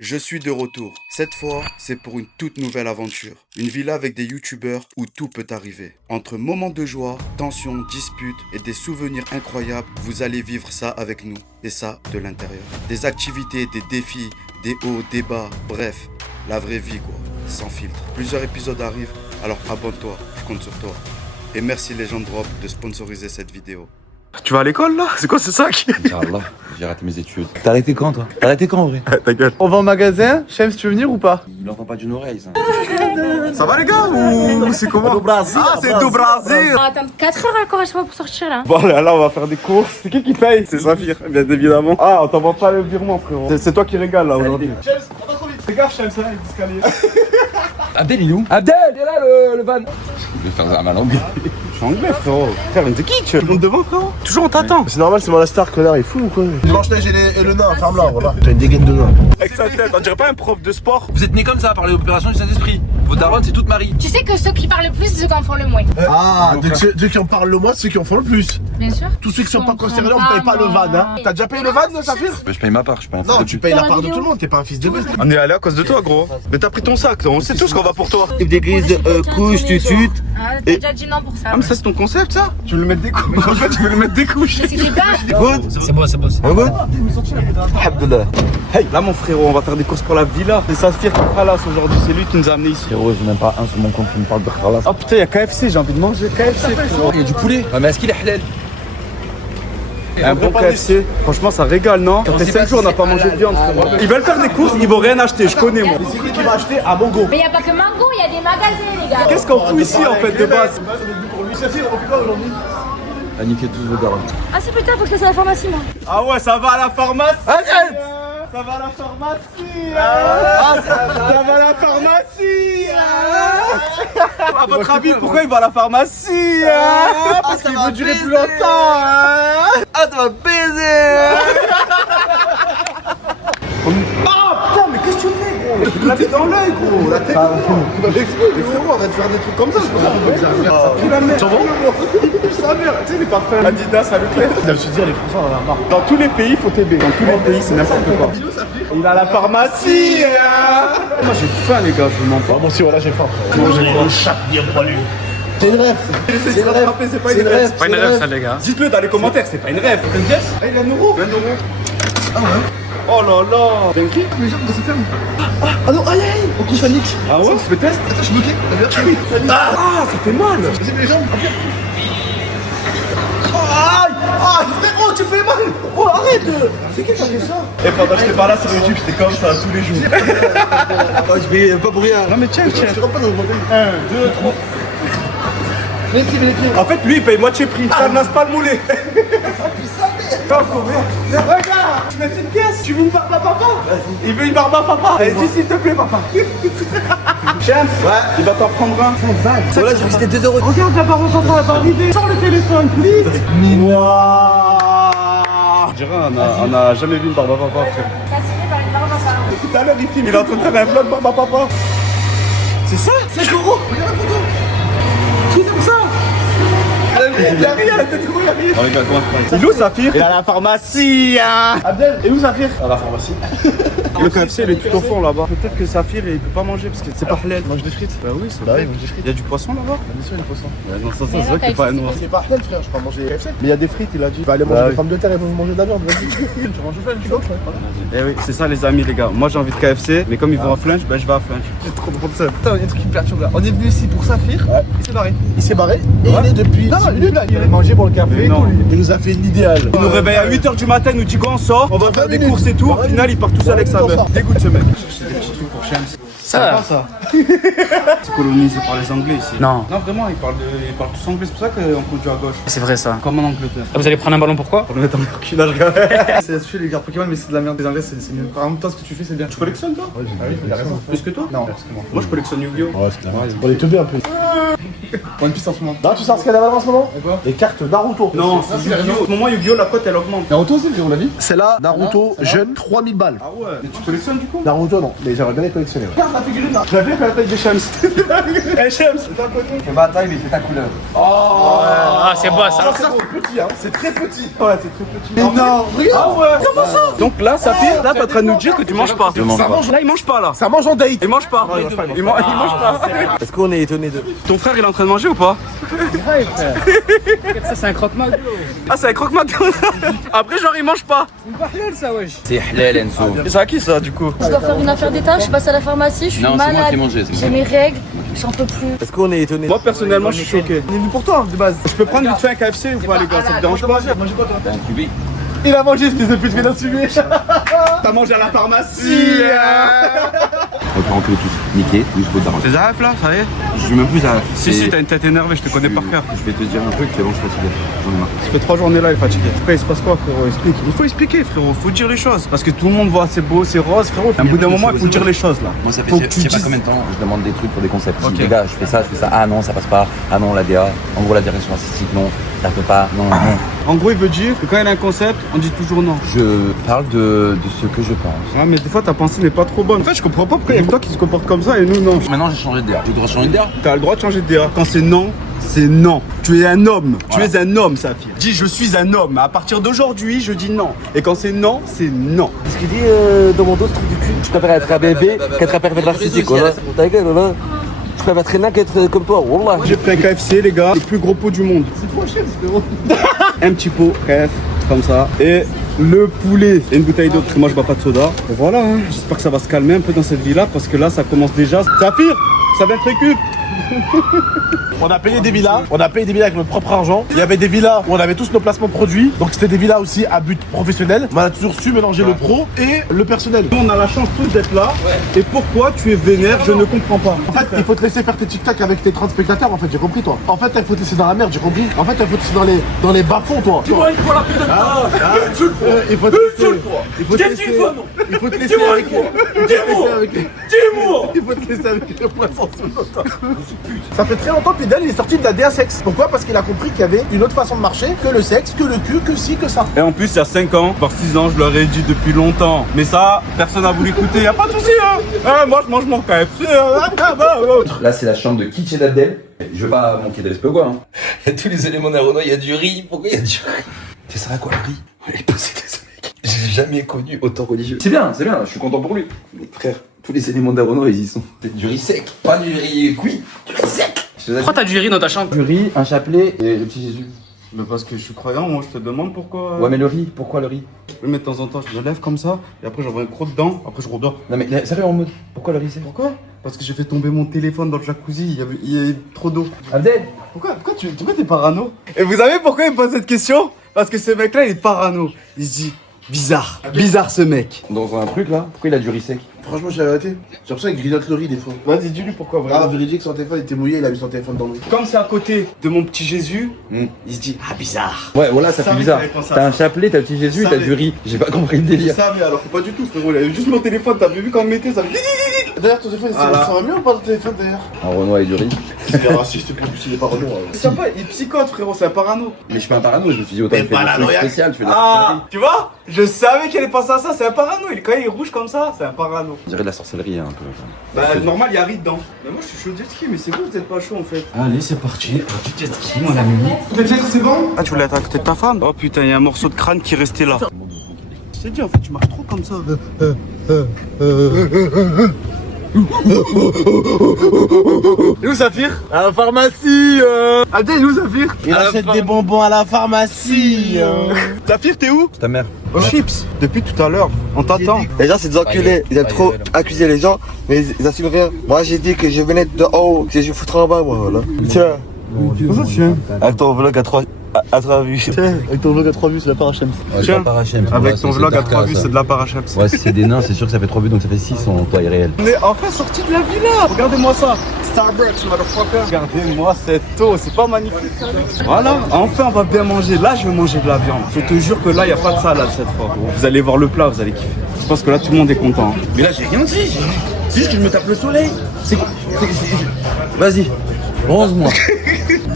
Je suis de retour. Cette fois, c'est pour une toute nouvelle aventure. Une villa avec des youtubeurs où tout peut arriver. Entre moments de joie, tensions, disputes et des souvenirs incroyables, vous allez vivre ça avec nous. Et ça, de l'intérieur. Des activités, des défis, des hauts, des bas, bref, la vraie vie quoi, sans filtre. Plusieurs épisodes arrivent, alors abonne-toi, je compte sur toi. Et merci Legend Drop de sponsoriser cette vidéo. Tu vas à l'école là? C'est quoi ce sac? Inch'Allah, j'ai raté mes études. T'as arrêté quand toi? T'as arrêté quand en vrai? Ta gueule. On va au magasin, Shems, tu veux venir ou pas? Il entend pas d'une oreille ça. Ça va les gars ou c'est comment? Do Brasil, Ah c'est du Brésil. On va attendre 4 heures encore à chaque fois pour sortir là. Bon là on va faire des courses. C'est qui paye? C'est Saphir, bien évidemment. Ah on t'envoie pas le virement frérot. C'est toi qui régale là aujourd'hui. Shems, on va trop vite. Fais gaffe, Shems, hein, l'escalier. Abdel il est où? Abdel, il est là le van. Je vais faire ma langue. Je suis anglais frérot. Frère, mais t'es qui tu montes devant frérot? Toujours on t'attend. C'est normal, c'est moi la star, connard, il est fou ou quoi? Blanche-Neige et le nain, ferme-la, voilà. T'as une dégaine de nain. Avec sa tête, on dirait pas un prof de sport. Vous êtes nés comme ça par l'opération du Saint-Esprit. Votre daronne c'est toute Marie. Tu sais que ceux qui parlent le plus, c'est ceux qui en font le moins. Ah, ceux qui en parlent le moins, c'est ceux qui en font le plus. Bien sûr. Tous ceux qui sont pas concernés, on paye pas le van, hein. T'as déjà payé le van, Saphir? Je paye ma part, je suis pas un Non, fou. tu payes la part de tout le monde, t'es pas un fils de bœuf. On est allé à cause de toi gros. Mais t'as pris ton sac, on sait tous qu'on va pour toi. D'église, couche, tutut. Ah, t'as déjà dit non pour ça. Ah mais ça c'est ton concept ça? Tu veux le mettre des couches? En fait tu veux le mettre des couches. Mais c'était pas. C'est bon, c'est bon. Alhamdoulilah. Hey, là mon frérot, on va faire des courses pour la villa. C'est Saphir qui fera là aujourd'hui, c'est lui qui nous a amenés ici. Frérot, j'ai même pas un sur mon compte qui me parle de khalas. Oh putain, il y a KFC, j'ai envie de manger KFC frérot. Il y a du poulet. Ouais, mais est-ce qu'il est halal? Un bon KFC, franchement ça régale non? Ça fait 5 jours on n'a pas mangé de viande frérot. Ils veulent faire des courses, ils vont rien acheter, je connais moi. C'est qui va acheter à Mongo? Mais y a pas que Mango, y a des magasins les gars. Qu'est-ce qu'on fout ici en fait de base? Saphir, on fait quoi aujourd'hui? À niquer tous vos darons. Ah c'est putain, faut que je laisse à la pharmacie moi. Ah ouais, ça va à la pharmacie. Arrête! Ça va à la pharmacie. Ça va à la pharmacie. À votre avis, pourquoi il va à la pharmacie? Parce qu'il veut durer plus longtemps. Ah, ça va baiser! Ah putain, mais qu'est-ce que tu fais gros? La tête dans l'œil gros. La tête dans l'œil. Les frérots, arrête de faire des trucs comme ça, c'est pas bizarre. Ça pue la merde. Il pue sa mère. Tu sais les parfums Adidas à Leclerc. Je me suis dit, les Français, on en a marre. Dans tous les pays, il faut t'aider. Dans tous les pays, c'est n'importe quoi. Il a la pharmacie. Moi j'ai faim les gars, je vous mens pas. Moi aussi, voilà, j'ai faim. Manger quoi? Chat bien poilu. C'est une rêve. C'est une rêve. C'est pas une rêve. Pas une rêve ça les gars. Dites-le dans les commentaires, c'est pas une rêve. Une pièce? Ah, il a 1 euro. 1 euro. Ah ouais? Oh là là. T'inquiète? Les gens, ça se ferme. Ah non, aïe aïe! On couche panique. Ah ouais? Tu fais test? Attends, je suis bloqué. T'as vu? Ah, ça fait mal. C'est les jambes. Aïe! Ah, frérot, tu fais mal! Oh, arrête! C'est qui qui a fait ça? Et pendant que j'étais pas là sur YouTube, j'étais comme ça tous les jours. Je paye pas pour rien. Non mais tiens. Je rentre pas dans le bordel. 1, 2, 3. Les clés. En fait, lui, il paye moitié prix. Ça ne laisse pas le moulet. Attends, combien? Regarde, tu mets une pièce. Tu veux une barbe à papa? Il veut une barbe à papa. Allez, dis s'il te plaît, papa. James, il va t'en prendre un. Voilà, j'ai visité 2 euros. Regarde la barre au elle va arriver. Sors le téléphone, vite. Waouh. Je dirais, on a jamais vu une barbe à papa, frère. Fasciné par une barbe à papa. Tout à l'heure, il filme, il est en train de faire un vlog barbe à papa. C'est ça? 5 euros. Regarde la photo. Qui comme ça? Il a rien, la tête rouge, il a rien. Oh les gars, comment je prends? Il est où Saphir? Il est à la pharmacie hein. Abdel, Et où Saphir? à la pharmacie. Le KFC il est tout au fond là-bas. Peut-être que Saphir il peut pas manger parce que c'est pas halal. Mange des frites. Bah oui, c'est Bah vrai. oui, mange des frites. Il y a du poisson là-bas? Bien sûr, il y a des poissons. Ouais, non, ça Mais c'est vrai non, qu'il est pas KFC, noir. C'est pas halal, frère, je peux pas manger KFC. Mais il y a des frites, il a dit. Va aller manger Bah des pommes de terre, ils vont manger de la viande, vas-y. Tu manges au flunch, tu vois? Eh oui, c'est ça les amis les gars. Moi j'ai envie de KFC, mais comme ils vont à Flunch, bah je vais à Flunch. C'est trop drôle ça. Putain, il y a un truc qui me perturbe là. On est venu ici pour Saphir, il s'est barré. Il s'est barré et il est depuis 10 minutes là. Il allait manger pour le café Mais et non. tout. Il nous a fait l'idéal. Il nous réveille à 8h du matin, il nous dit go on sort, on va faire des courses et tout. Au final il part tout seul avec sa meuf. Dégoûte ce mec. J'ai des petits trucs pour Shams. Ça va ça. C'est colonisé par les Anglais ici. Non. Non vraiment, ils parlent tous anglais, c'est pour ça qu'on conduit à gauche. C'est vrai ça. Comme en Angleterre. Ah, vous allez prendre un ballon pourquoi? Pour le mettre en reculage, gars. C'est tu fais les cartes Pokémon, mais c'est de la merde. Les Anglais, c'est mieux. En même temps, ce que tu fais, c'est bien. Tu collectionnes toi? Ah oui, il a raison. Plus que toi? Non, parce que moi. Moi je collectionne Yu-Gi-Oh! Ouais, c'est de la merde. Pour les teubés un peu. One Piece en ce moment. Non, tu sais ce qu'elle a en ce moment? Les cartes Naruto. Non, c'est Yu-Gi-Oh! En ce moment, Yu-Gi-Oh! La cote elle augmente. Naruto aussi, frérot, la vie. C'est là, Naruto jeune, 3000 balles. Ah ouais, mais tu collectionnes du coup? Naruto, non, mais j'aimerais bien les collectionner. Ouais. Regarde la figurine là. Je l'avais fait la taille des Shams. Eh Shams, c'est un côté. Fais ma taille, mais fais ta couleur. Ah, c'est beau ça. Alors ça, c'est petit, hein, c'est très petit. Ouais, c'est très petit. Mais non, regarde. Ah ouais, comment ça? Donc là, Saphir, là, t'es en train de nous dire que tu manges pas. Ça mange, Là, il mange pas là. ça mange en date. Il mange pas. Il mange pas. Est-ce qu'on est étonné de... Ton frère, il est en train de manger ou pas? Ça, c'est un croque-McDo. Ah, c'est un croque-McDo. Après, genre, il mange pas. Ça, wesh. C'est halal, Enzo. C'est à qui ça, du coup? Je dois faire une affaire d'État, je passe à la pharmacie, je suis Non, c'est moi malade. qui ai mangé, c'est moi. J'ai mes règles, j'en peux plus. Est-ce qu'on est étonné? Moi, personnellement, je suis choqué. On est venu pour toi, de base. Je peux prendre vite fait un KFC ou pas, les gars? Ça te dérange pas? T'as un cubé. Il a mangé, fils de pute, viens d'assumer. T'as mangé à la pharmacie. On peut rentrer tous. Niqué, ou je peux t'arranger. T'es arrêtes là, ça y est? Je suis même plus à. Si, t'as une tête énervée, je te connais par cœur. Je vais te dire un truc, c'est bon, je suis fatigué. J'en ai marre. Ça fait 3 journées là, il est fatigué. Après, il se passe quoi, frérot? Explique. Il faut expliquer, frérot. Faut dire les choses. Parce que tout le monde voit, c'est beau, c'est rose, frérot. À un bout d'un moment, il faut dire les choses là. Moi, ça fait Faut que je tu sais pas dises- combien de temps, je demande des trucs pour des concepts. Je dis, Ok. les gars, je fais ça. Ah non, ça passe pas. Ah non, la DA. En gros, la direction artistique, non. Ça peut pas. Non, non. En gros, il veut dire que quand il a un concept, on dit toujours non. Je parle de ce que je pense. Ah, mais des fois, ta pensée n'est pas trop bonne. En fait, je comprends pas pourquoi il y a que toi qui se comporte comme ça et nous, non. Maintenant, j'ai changé de DA. J'ai le droit de changer de DA. T'as le droit de changer de DA. Quand c'est non, c'est non. Tu es un homme. Tu es un homme, Saphir. Dis, je suis un homme. À partir d'aujourd'hui, je dis non. Et quand c'est non, c'est non. Ce qu'il dit dans mon dos, ce truc du cul. Je préfère être un bébé qu'être un pervers narcissique, voilà. Ta gueule, là. Je préfère être un qu'être comme toi, wallah. J'ai pris un KFC, les gars. Le plus gros pot du monde. C'est trop cher, frérot. Un petit pot, KF, comme ça. Et le poulet et une bouteille d'eau, parce que moi je bois pas de soda. Et voilà, hein. J'espère que ça va se calmer un peu dans cette vie-là, parce que là, ça commence déjà. Saphir, ça va être récup. On a payé des villas, avec notre propre argent. Il y avait des villas où on avait tous nos placements produits, donc c'était des villas aussi à but professionnel. On a toujours su mélanger le pro et le personnel. Nous, on a la chance tous d'être là. Et pourquoi tu es vénère, je ne comprends pas. En fait, il faut te laisser faire tes TikTok avec tes 30 spectateurs, en fait, j'ai compris toi. En fait, il faut te laisser dans la merde, j'ai compris. En fait, il faut te laisser dans les bas-fonds, toi. Dis-moi, il faut la putain de il faut te laisser. Il faut te laisser. Il faut te laisser avec. Dis-moi. Il faut te laisser avec le poisson sous l'eau, toi. Ça fait très longtemps que Pidel il est sorti de la DA sexe. Pourquoi? Parce qu'il a compris qu'il y avait une autre façon de marcher que le sexe, que le cul, que ci, que ça. Et en plus, il y a 5 ans, voire 6 ans, je leur ai dit depuis longtemps. Mais ça, personne n'a voulu écouter. Y a pas de souci, hein. Ah, moi, je mange mon KFC. Là, c'est la chambre de Kitsch et d'Abdel. Je veux pas manquer de respect ou quoi. Hein. Il y a tous les éléments d'aéronaut, il y a du riz. Pourquoi il y a du riz? Ça sert à quoi le riz? Il est posé des mecs. J'ai jamais connu autant religieux. C'est bien, je suis content pour lui. Mais frère, tous les éléments d'aéronaut, ils y sont. C'est du riz sec, pas du riz cuit. Du riz sec. Pourquoi t'as du riz dans ta chambre? Du riz, un chapelet et le petit Jésus. Mais parce que je suis croyant, moi, je te demande pourquoi. Ouais, mais le riz, pourquoi le riz? Oui, mais de temps en temps, je me lève comme ça, et après, j'envoie un croc dedans, après, je redors. Non, mais sérieux en mode, pourquoi le riz c'est? Pourquoi? Parce que j'ai fait tomber mon téléphone dans le jacuzzi, il y avait trop d'eau. Abdel! Pourquoi t'es parano? Et vous savez pourquoi il me pose cette question? Parce que ce mec-là, il est parano. Il se dit, bizarre ce mec. Dans un truc là, pourquoi il a du riz sec? Franchement, j'ai arrêté. J'ai l'impression qu'il grignote le riz des fois. Vas-y, dis-lui pourquoi vraiment. Ah, véridique, son téléphone était mouillé, il a mis son téléphone dans le riz. Comme c'est à côté de mon petit Jésus, il se dit, bizarre. Ouais, voilà, ça fait savais bizarre. qu'il avait pensé à T'as un ça. chapelet, t'as le petit Jésus, Je t'as savais. du riz. J'ai pas compris le Il délire. savait alors que pas du tout, frérot. Il avait juste mon téléphone, t'avais vu quand on le mettait, ça me dit. D'ailleurs, ton téléphone, Ah là. ça va mieux ou pas ton téléphone d'ailleurs? Un Renoir et du riz. Il est raciste, il est pas Renaud. C'est sympa, il psychote, frérot, c'est un parano. Mais je suis pas un parano, je me suis dit autant il fait des trucs spéciaux, tu fais de la Ah, tu vois? Je savais qu'il allait penser à ça, c'est un parano. Quand il est rouge comme ça, c'est un parano. On dirait de la sorcellerie un peu. Bah, normal, il y a riz dedans. Mais moi, je suis chaud de jet ski, mais c'est vous êtes pas chaud en fait. Allez, c'est parti. Du jet ski, mon ami. C'est bon? Ah, tu voulais être à côté de ta femme? Oh putain, il y a un morceau de crâne qui restait là. Je t'ai dit, en fait, tu marches trop comme ça. Où Saphir? À la pharmacie Abdel, où Saphir? Il achète des bonbons à la pharmacie Saphir, t'es où? Ta mère. Au chips. Depuis tout à l'heure, on t'attend. Les gens, c'est des enculés. Ils aiment trop accuser les gens, mais ils assument rien. Moi, j'ai dit que je venais de haut, que je foutrais en bas, moi, voilà. Tiens, Comment ça, tiens? avec ton vlog à 3 vues. Tiens, avec ton vlog à 3 vues, c'est la parachem. Tiens, avec ton vlog à 3 vues, c'est de la parachaps. Ouais, si c'est des nains, c'est sûr que ça fait 3 vues, donc ça fait 6 en taille réelle. On est enfin sorti de la villa. Regardez-moi ça. Starbucks, motherfucker. Regardez-moi cette eau, c'est pas magnifique. Voilà, enfin on va bien manger. Là, je vais manger de la viande. Je te jure que là, il n'y a pas de salade cette fois. Vous allez voir le plat, vous allez kiffer. Je pense que là, tout le monde est content. Mais là, j'ai rien dit. C'est juste que je me tape le soleil. C'est quoi? Vas-y. 11 mois.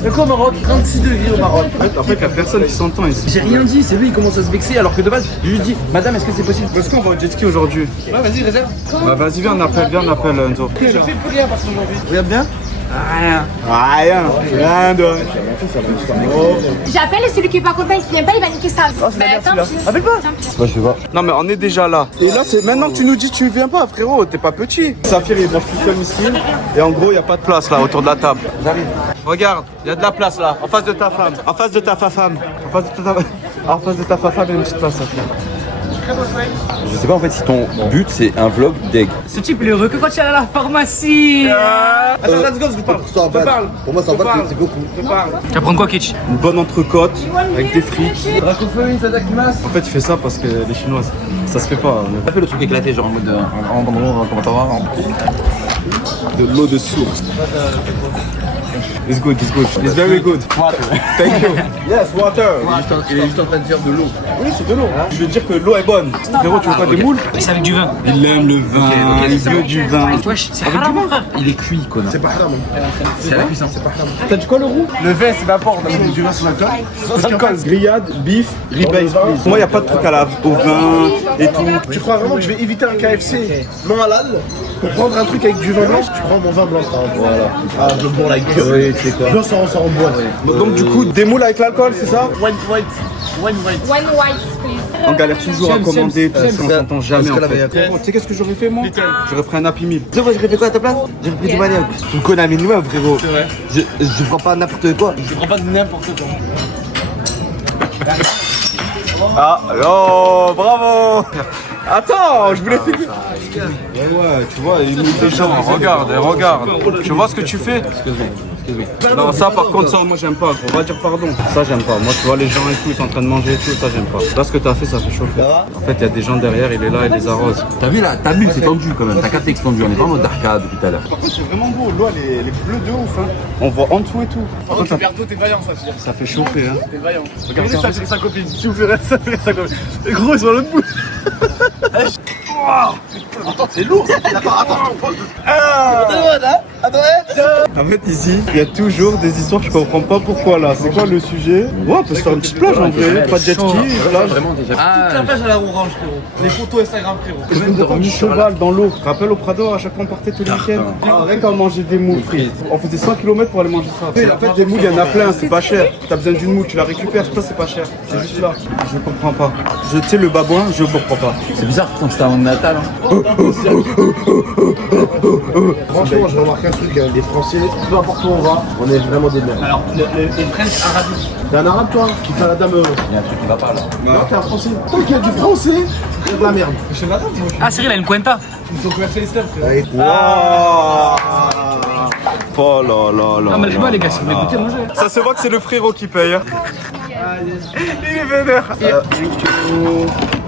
C'est quoi au Maroc? 36 degrés au Maroc. En fait, il y a personne qui s'entend ici. J'ai rien dit, c'est lui, il commence à se vexer alors que de base, je lui dis, madame, est-ce que c'est possible? Est-ce qu'on va au jet ski aujourd'hui? Ouais, vas-y, réserve. Bah, vas-y, viens, on appelle Enzo. Je fais plus rien parce qu'aujourd'hui. Regarde bien. Rien de... J'appelle et celui qui est pas content, il vient pas, il va niquer sa vie. Tant pis. Appelle pas. Moi, je sais pas. Non mais on est déjà là. Et là c'est maintenant que tu nous dis tu viens pas frérot, t'es pas petit. Saphir il mange tout seul ici. Et en gros il y a pas de place là autour de la table. J'arrive. Regarde, il y a de la place là, en face de ta femme. En face de ta femme. En face de ta femme, il y a une petite place Saphir. Je sais pas en fait si ton but c'est un vlog d'egg. Ce type, il est heureux que quand il est à la pharmacie. Attends, let's go, je vous parle. Ça va. parle. Pour moi, ça va, c'est beaucoup. Je parle. Tu vas prendre quoi, Kitsch? Une bonne entrecôte avec des frites. Dracofeu, Sadakimas. En fait il fait ça parce que les Chinoises, ça se fait pas. T'as fait le truc éclaté, genre en mode en bandron, comment t'en vas? De l'eau de source. It's good, it's good. It's very good. Thank you. Yes, water. Il est juste en train de faire de l'eau. Oui, c'est de l'eau. Je veux dire que l'eau est bonne. Frérot, tu veux pas des moules? Mais c'est avec du vin. Il aime le vin, il veut du vin. Wesh, c'est haram, mon frère. Il est cuit, connard. C'est pas haram. C'est à la cuisson. T'as dit quoi le roux? Le vin, c'est vapeur. On a mis du vin sur la table. Grillade, beef, ribeye. Moi, y a pas de truc à la au vin et tout. Tu crois vraiment que je vais éviter un KFC non halal pour prendre un truc avec du vin blanc? Tu prends mon vin blanc, voilà. Ah, je bois la gueule. Tu sais quoi? Blanc, ça ressort en boîte. Donc du coup, des moules avec l'alcool, c'est ça? One white, please. On galère toujours à commander, tout ça, on s'entend jamais en que la fait. meilleure. Tu sais qu'est-ce que j'aurais fait moi? J'aurais pris un Happy Meal. Tu sais, moi, j'aurais fait quoi à ta place? J'aurais pris du manioc. Tu me connais un minimum, frérot. C'est vrai. Je prends pas n'importe quoi. Je prends pas de n'importe quoi. Ah, oh, bravo! Attends, je voulais finir. Ouais, tu vois, il nous des gens, regarde. Tu vois ce que tu fais? Excuse-moi. Non, ça par contre, ça moi j'aime pas, on va dire pardon. Ça j'aime pas. Moi tu vois les gens et tout, ils sont en train de manger et tout, ça j'aime pas. Là ce que t'as fait, ça fait chauffer. En fait, il y a des gens derrière, il est là, il les arrose. T'as vu là, ta bulle c'est tendu quand même, t'as 4 extendu, on est pas en mode d'arcade depuis tout à l'heure. Par contre, c'est vraiment beau, l'eau elle est bleue de ouf. Hein. On voit en dessous et tout. Par contre, Verre d'eau, t'es vaillant, ça, c'est-à-dire. ça fait chauffer. Hein. T'es vaillant. Regardez ça, c'est sa copine. Si vous verrez ça, c'est sa copine. Et gros, ils sont à l'autre bout. Attends, c'est lourd ça. Attends. En fait, ici, il y a toujours des histoires que je comprends pas pourquoi là. C'est quoi le sujet? Ouais, on peut se faire une petite plage en vrai. Pas de jet ski, plage. Vraiment déjà. Toute la plage à la orange, frérot. Les photos Instagram, frérot. J'ai même dormi cheval dans l'eau. Tu te rappelles au Prado, à chaque fois on partait tous les week-ends? Rien qu'à manger des moules frites. On faisait 100 km pour aller manger ça. En fait, des moules, il y en a plein, c'est pas cher. T'as besoin d'une moule, tu la récupères, c'est pas cher. C'est juste là. Je comprends pas. Tu sais, le babouin, je comprends pas. C'est bizarre quand c'était avant Natal. Franchement, j'ai remarqué un truc, les Français, peu importe où on va, on est vraiment des merdes. Alors, les French arabiques. T'es un arabe, toi, qui fait la dame. Il y a un truc qui va pas là. Non, t'es un français. Tant qu'il y a du français, c'est de la merde. Je suis l'arabe, moi. Ah, Cyril a une cuenta. Ils sont commercialistes, frérot. Waouh! Oh là là là. Ah, mais les les gars, si vous voulez goûter, mangez. Ça se voit que c'est le frérot qui paye. Hein. Il est vénère.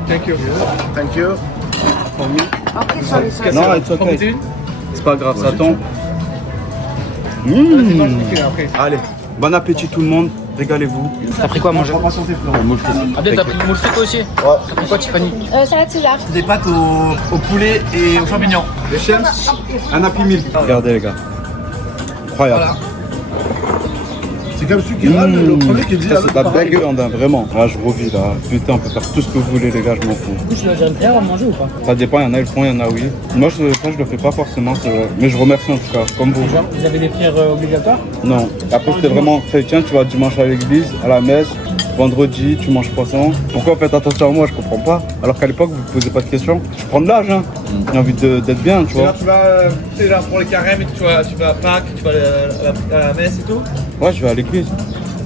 Thank you. Thank you. Non, it's okay. C'est pas grave, ça tombe. Allez, bon appétit tout le monde, régalez-vous. T'as pris quoi à manger? Abdel, t'as pris du moule frit aussi? T'as pris quoi, Tiffany? Salade César. Des pâtes au poulet et aux champignons. Les chiens, un Happy Meal. Regardez les gars. Incroyable. C'est comme celui qui est là, le premier qui dit Ça, c'est de la belle viande, hein, vraiment. Là, je revis là. Putain, on peut faire tout ce que vous voulez, les gars, je m'en fous. Du coup, tu l'as déjà à manger ou pas? Ça dépend, il y en a, ils le font, il y en a, oui. Moi, je le fais pas forcément, c'est vrai. Mais je remercie en tout cas, comme vous. Genre, vous avez des prières obligatoires? Non. Après, c'était vraiment chrétien, tu vas dimanche à l'église, à la messe. Vendredi, tu manges poisson. Pourquoi vous faites attention à moi? Je comprends pas. Alors qu'à l'époque, vous ne posez pas de questions. Je prends de l'âge, hein. J'ai envie d'être bien, tu vois. Tu vas, tu sais, là, pour les carèmes et tout, tu vas à Pâques, tu vas à la messe et tout. Ouais, je vais à l'église.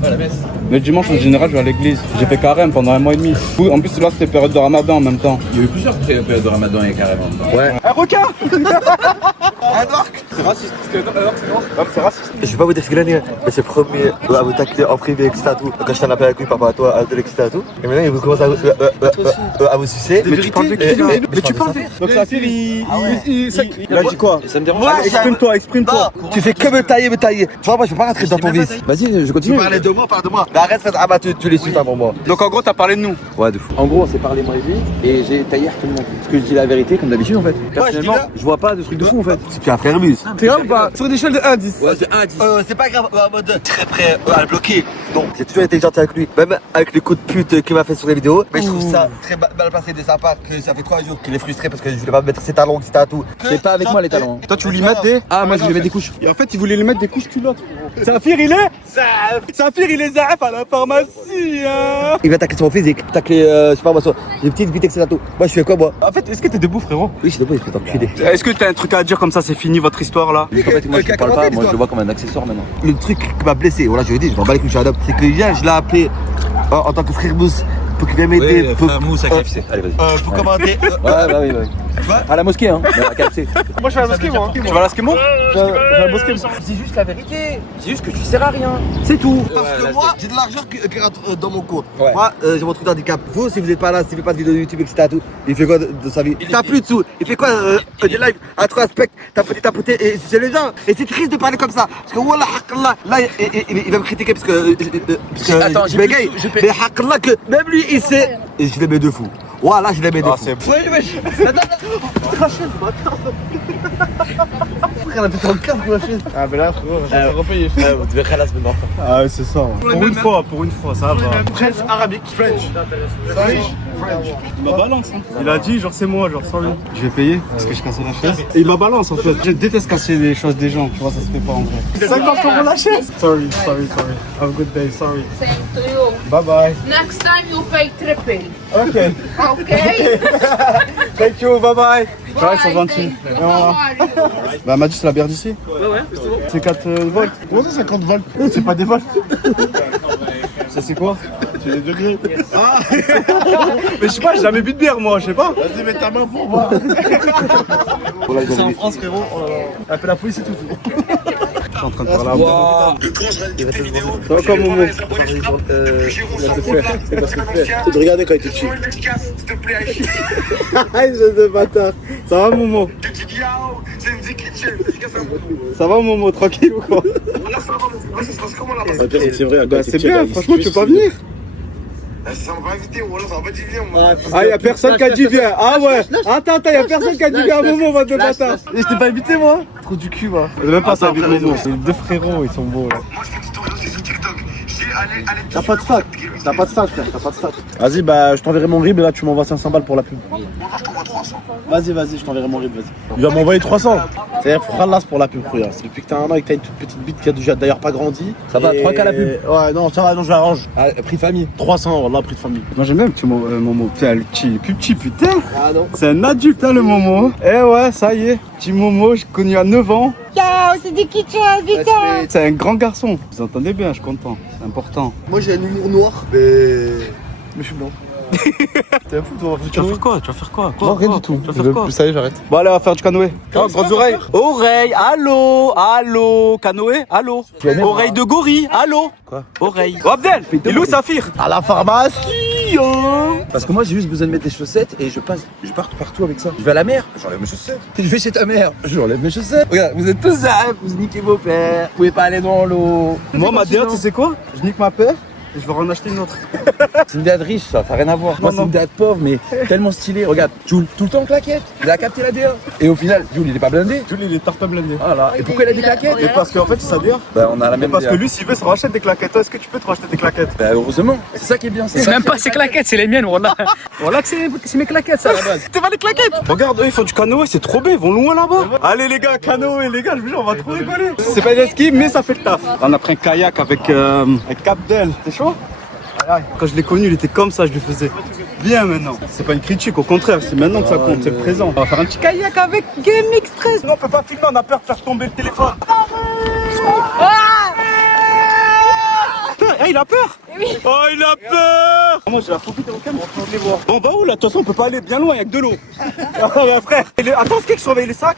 Ouais, la messe. Le dimanche, en général, je vais à l'église. J'ai fait carême pendant 1 mois et demi. En plus, là, c'était période de ramadan en même temps. Il y a eu plusieurs périodes de ramadan et carrément. Ouais. Un requin. C'est raciste. C'est raciste. Je vais pas vous dire ce qu'il a dit, mais c'est le premier à vous tacler en privé, etc. Tout. Quand je t'en appelle avec lui par rapport à toi, à etc. Tout. Et maintenant, il vous commence à vous sucer. Mais tu parles de qui là? Mais tu parles de... Donc, Saphir, il a dit quoi? Ça me dérange. Exprime-toi. Tu fais que me tailler. Tu vois, moi, je vais pas rentrer dans ton vice. Vas-y, je continue. Tu parlais de moi, parle de moi. Mais arrête, ah bah tu les suis à moi. Donc en gros, t'as parlé de nous. Ouais, de fou. En gros, on s'est parlé moi et lui, et j'ai taillé tout le monde. Parce que je dis la vérité, comme d'habitude en fait. Personnellement, je vois pas de trucs de fou en fait. Tu es un frère mus. T'es grave ou pas? Sur une échelle de 1 à 10. Ouais, c'est 1 à 10. C'est pas grave, en mode très prêt à le bloquer. Donc, j'ai toujours été gentil avec lui. Même avec les coups de pute qu'il m'a fait sur les vidéos. Mais je trouve ça très mal placé de sa part. Que ça fait 3 jours qu'il est frustré parce que je voulais pas mettre ses talons, etc. Tout. C'est pas avec moi les talents. Toi, tu voulais mettre des. Ah, moi je voulais mettre des couches. Et en fait, il voulait lui mettre des couches culottes. Saphir, il est. Saphir, il est Zaf à la pharmacie, hein. Il va attaquer son physique, attaquer, je sais pas moi, des petites vites, etc. Moi, je fais quoi, moi? En fait, est-ce que t'es debout, frérot? Oui, je suis debout, il fait enculer. Est-ce que t'as un truc à dire comme ça, c'est fini votre histoire là? En fait, moi je parle pas, moi je le vois comme un accessoire maintenant. Le truc qui m'a blessé, voilà, je l'ai dit, je m'en bats les couilles, c'est que hier, je l'ai appelé en tant que frère mousse pour qu'il vienne m'aider. Frère mousse à KFC. Allez, vas-y. Pour commander. Ouais, bah oui, bah oui. À la mosquée, hein. À KFC. Moi, je vais à la mosquée, moi. Tu vas à la mosquée, moi? Je vais à la mosquée. C'est juste la vérité. C'est juste que tu sers à rien. C'est tout. Parce que moi, j'ai de l'argent qui rentre dans mon compte. Ouais. Moi, j'ai mon truc d'handicap. Vous, si vous n'êtes pas là, si vous faites pas de vidéo YouTube, etc. Tout, il fait quoi de sa vie? T'as plus de sous. Il fait quoi des lives à 3 aspects, tapoter, et c'est les gens. Et c'est triste de parler comme ça. Parce que Wallah, Hakallah, là, il va me critiquer parce que Attends, je bégaye. Mais Hakallah, que même lui, il sait. Et je l'aimais de fou. Voilà, je l'aimais de fou. c'est Ouais, wesh. Frère, elle a fait 34 pour la chaise. Ah, mais là, frérot, je vais repayer. Vous devez faire la semaine d'après. Ah, ouais, c'est ça. Pour une fois, ça va. French, arabique. French. Sorry. French. Il m'a balance. Hein. Il a dit, genre, c'est moi, genre, sorry. Je vais payer parce que je cassais la chaise. Et il m'a balance en fait. Je déteste casser les choses des gens, tu vois, ça se fait pas en vrai. 50 € la chaise. Sorry. Have a good day, sorry. Same to you. Bye bye. Next time you pay triple. Ok. Okay? Thank you, bye bye. Ouais, ils sont gentils. Thank you. How are you? Bah, elle m'a dit, c'est la bière d'ici. Ouais, c'est 4 volts. Comment ça, 50 volts? C'est pas des volts. Ça, c'est quoi? C'est les degrés. Ah. Mais je sais pas, j'ai jamais bu de bière, moi, je sais pas. Vas-y, mets ta main pour voir. C'est en France, frérot. Appelle la police et tout. Je suis en train de parler à moi. Ça va comme Momo? C'est de regarder quand il était petit. Espèce de bâtard. Ça va Momo? Ça va Momo, tranquille ou quoi? C'est vrai, Bah c'est bien, franchement tu peux pas venir. Ah y'a personne qui a dit viens. Ah ouais. Attends, y'a personne qui a dit viens à Momo, va de bâtard. Et je t'ai pas invité moi? Trop du cul moi. Même pas ça avec Momo. C'est deux frérots, ils sont beaux là. T'as pas de stats, frère, t'as pas de stats. Vas-y, bah je t'enverrai mon rib et là tu m'envoies 500 balles pour la pub. Vas-y, je t'enverrai mon rib, vas-y. Il va m'envoyer 300. C'est-à-dire, faut ralasse pour la pub, frère. C'est depuis que t'as un an et que t'as une toute petite bite qui a déjà d'ailleurs pas grandi. Ça va, 3K la pub. Ouais, non, ça va, non, je l'arrange. Ah, prix de famille. 300, là, prix de famille. Moi j'aime bien le petit Momo. Putain, le petit, plus petit, putain. Ah non. C'est un adulte hein le Momo. Eh ouais, ça y est. Petit Momo, j'ai connu à 9 ans. C'est des kitchens, putain. C'est un grand garçon. Vous entendez bien, je suis content. C'est important. Moi j'ai un humour noir, mais je suis blanc. T'es un fou, toi, Tu vas faire quoi? Tu vas faire quoi? Non, rien du tout. Tu vas faire quoi? Ça y est, j'arrête. Bon allez, on va faire du canoë. Oh, grandes oreilles. Oreille, allô. Canoë, allô. Oreille de gorille, allô. Quoi? Oreille. Oh Abdel, il est où Saphir? À la pharmacie, hein. Parce que moi j'ai juste besoin de mettre des chaussettes et je pars partout avec ça. Je vais à la mer, j'enlève mes chaussettes. Je vais chez ta mère, j'enlève mes chaussettes. Regarde, vous êtes tous là, vous niquez vos pères, vous pouvez pas aller dans l'eau. Moi, ma DA, tu sais quoi? Je nique ma paire et je vais en acheter une autre. C'est une DA de riche, ça n'a rien à voir. Moi, c'est une DA de pauvre, mais tellement stylée. Regarde, Jules, tout le temps en claquette. Il a capté la DA. Et au final, Jules, il est pas blindé. Jules, il est tartin blindé. Voilà. Et pourquoi il a des claquettes? Et parce qu'en fait, c'est sa DA. Bah, on a la Mais même parce DA. que lui, s'il veut se rachète des claquettes, toi, est-ce que tu peux te racheter des claquettes? Bah, heureusement. C'est ça qui est bien. C'est même pas ses claquettes, c'est les miennes, voilà. Voilà que c'est mes claquettes, ça, à la base. T'es pas les claquettes? Regarde, eux, ils font du canoë, c'est trop bien, ils vont loin là-bas. Allez, les gars, canoë, les gars, je vous jure, on va trop rigoler. C'est pas des skis, mais ça fait le taf. On a pris un kayak avec Abdel. T'es chaud? Quand je l'ai connu, il était comme ça, je le faisais. Bien maintenant. C'est pas une critique, au contraire, c'est maintenant que ça compte, c'est le présent. On va faire un petit kayak avec GameX 13. Non, on peut pas filmer, on a peur de faire tomber le téléphone. Ah, il a peur? Oui. Oh, il a peur! Moi, j'ai la phobie des requins, mais on peut les voir. Bon, on va où là? De toute façon, on peut pas aller bien loin, il y a que de l'eau. Ah, bah, frère. Attends, c'est qui surveille les sacs?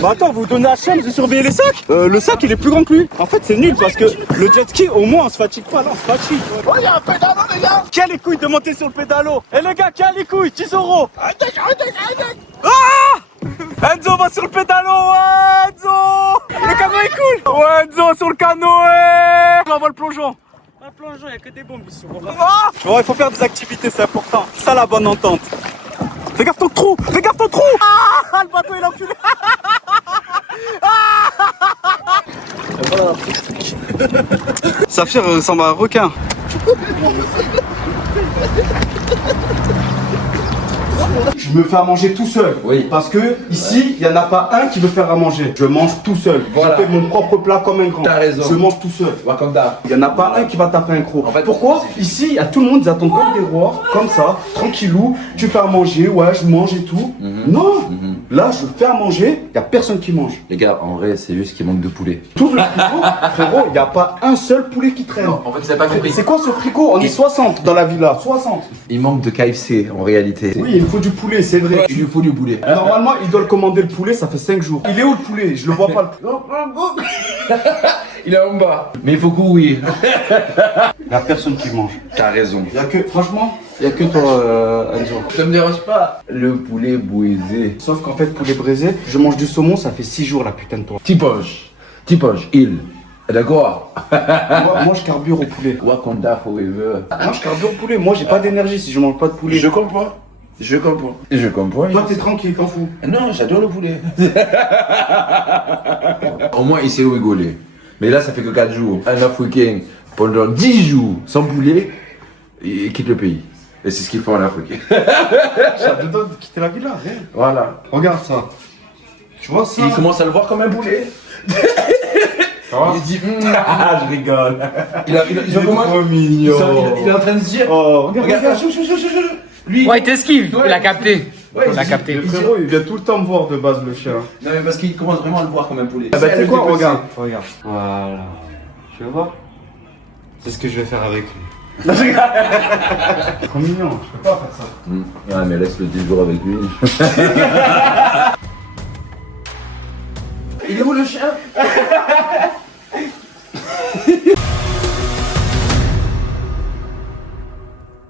Bah attends, vous donnez à Chem de surveiller les sacs? Le sac il est plus grand que lui. En fait c'est nul parce que le jet ski au moins on se fatigue pas, là on se fatigue. Oh y'a un pédalo les gars! Qui a les couilles de monter sur le pédalo? Eh les gars, qui a les couilles? 10 €. Ah! Enzo va sur le pédalo, ouais Enzo! Le canoë est cool! Ouais Enzo sur le canoë! On va voir le plongeon. plongeon, il n'y a que des bombes ici. Tu vois, il faut faire des activités, c'est important. C'est ça la bonne entente. Fais gaffe ton trou. Ah, le bateau il est enculé. Saphir ressemble à un requin. Je me fais à manger tout seul. Oui. Parce que ici, il n'y en a pas un qui veut faire à manger. Je mange tout seul. Voilà. Je fais mon propre plat comme un grand. T'as raison. Je mange tout seul. Wakanda. Il n'y en a pas un qui va taper un croc. En fait, pourquoi? Ici, il y a tout le monde, ils attendent comme des rois, comme ça, tranquillou. Tu fais à manger, ouais, je mange et tout. Non, là, je fais à manger, il n'y a personne qui mange. Les gars, en vrai, c'est juste qu'il manque de poulet. Tout le frigo, frérot, il n'y a pas un seul poulet qui traîne. En fait, vous avez pas compris. C'est quoi ce frigo? On est 60 dans la villa, 60. Il manque de KFC en réalité. Oui, il me faut du poulet, c'est vrai. Il lui faut du poulet. Normalement, il doit le commander le poulet, ça fait 5 jours. Il est où le poulet? Je le vois pas. Il est en bas. Mais il faut courir. Il n'y a personne qui mange. T'as raison. Il y a que, franchement, il n'y a que toi, Enzo. Ça me dérange pas. Le poulet brisé. Sauf qu'en fait, poulet braisé, je mange du saumon, ça fait 6 jours la putain de toi. Tipoche, il. D'accord. Moi, je carbure au poulet. Wakanda forever. Moi, je carbure au poulet. Moi, j'ai pas d'énergie si je mange pas de poulet. Je comprends. Je comprends. Je comprends. Toi, t'es tranquille, t'en fous. Non, j'adore le poulet. Au moins, il sait où rigoler. Mais là, ça fait que 4 jours. Un Africain, pendant 10 jours, sans poulet, il quitte le pays. Et c'est ce qu'il fait en Afrique. Ça te donne de quitter la villa, rien. Voilà. Regarde ça. Tu vois ça? Il commence à le voir comme un poulet. Il dit, je rigole. Il trop mignon. Il est en train de se dire, Oh, regarde. chou. Lui. Ouais, il t'esquive. Ouais. Il a capté. Ouais, Il a capté. Le frérot, il vient tout le temps me voir de base, le chien. Non, mais parce qu'il commence vraiment à le voir comme un poulet. Ah bah, tu sais quoi? Regarde. Voilà. Tu veux voir? C'est ce que je vais faire avec lui. Trop mignon, je peux pas faire ça. Ouais, mais laisse-le 10 jours avec lui.